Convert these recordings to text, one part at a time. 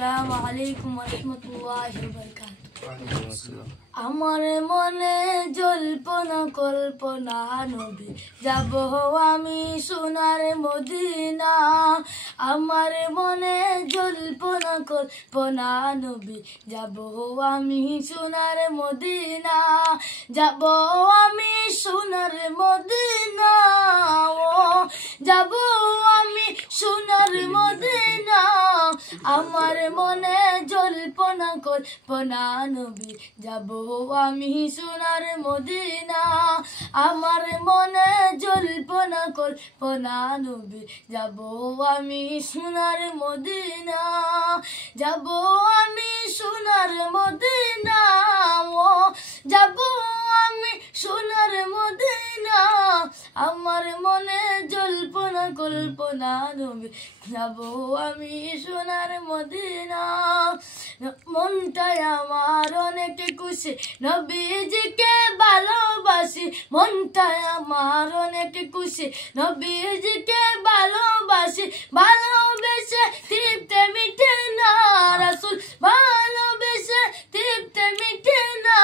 আসসালামু আলাইকুম ওয়া রাহমাতুল্লাহি ওয়া বারাকাতুহু। আমার মনে জল্পনা কল্পনা নবী যাব আমি সোনার মদিনা। আমার মনে জল্পনা কল্পনা নবী যাব আমি সোনার মদিনা। যাব আমি সোনার মদিনা, ও যাব আমি সোনার মদিনা। আমার মনে জল্পনা কল্পনা নবী যাব আমি সোনার মদিনা। আমার মনে জল্পনা কল্পনা নবী যাব আমি সোনার মদিনা। যাব আমি সোনার মদিনা, ও যাব আমি সোনার মদিনা। আমার মনে জল্পনা কল্পনা নবী যাব আমি সোনার মদিনা। মনটাই আমার অনেক খুশি নবীজিকে ভালোবাসি। মনটাই আমার অনেক খুশি নবীজিকে ভালোবাসি। ভালোবেসে তৃপ্তে মিটে না রাসূল, ভালোবেসে তৃপ্তে মিটে না।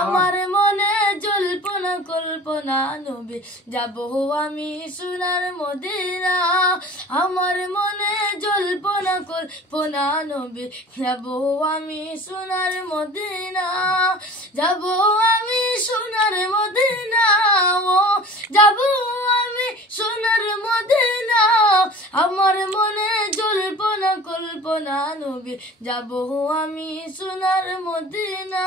আমার মনে জল্পনা কল্পনা নবী যাব আমি সোনার মদিনা। আমার মনে জল্পনা কল্পনা নবী যাব আমি সোনার মদিনা। যাব আমি সোনার মদিনা, ও যাব আমি সোনার মদিনা। আমার মনে জল্পনা কল্পনা নবী যাব আমি সোনার মদিনা।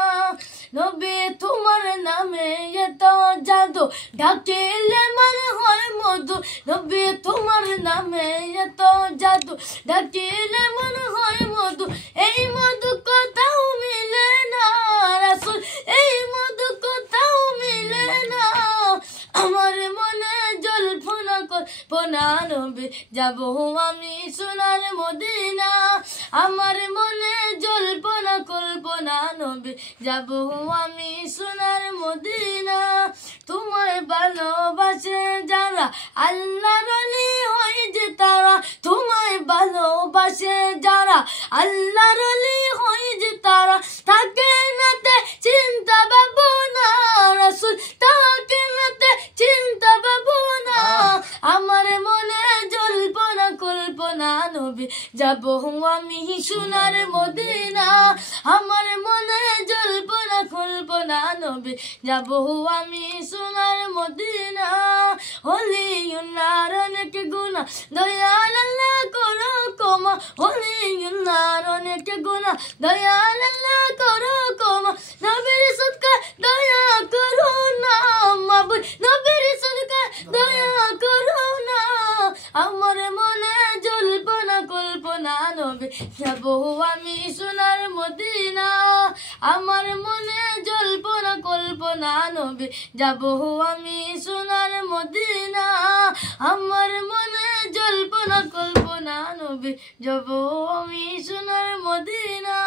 নবী তোমার নামে এত জাদু, ডাকিলে মনে হয় মধু। নবী তোমার নামে এত জাদু, ডাকিলে মনে হয় মধু। এই মধু কোথাও মিলে না রাসূল, এই মধু কোথাও মিলে না। আমার মনে জল্পনা কল্পনা নবী যাব আমি সোনার মদিনা। আমার মনে জল্পনা কল্পনা নবী যাব আমি সোনার মদিনা। তোমায় ভালোবাসে যারা আল্লাহর ওলি হয় যে তারা। তোমায় ভালোবাসে যারা আল্লাহর ওলি হয় যে তারা। তাকে নাতে চিন্তা ভাবনা রাসূল, তাকে নাতে চিন্তা ভাবনা। আমার মনে জল্পনা কল্পনা নবী যাব আমি সোনার মদিনা। আমার মনে জল্পনা কল্পনা নবী যাব আমি সোনার মদিনা। ওলিউল্লাহর অনেক গুনাহ দয়াল আল্লাহ করো ক্ষমা। ওলিউল্লাহর অনেক গুনাহ দয়াল আল্লাহ করো ক্ষমা। নবীর সদকা দয়া করো না মাবুদ, নবীর সদকা দয়া করো না। আমার মনে জল্পনা কল্পনা নবী যাব আমি সোনার মদিনা। আমার মনে জল্পনা কল্পনা নবী যাব আমি সোনার মদিনা। আমার মনে জল্পনা কল্পনা নবী যাব আমি সোনার মদিনা।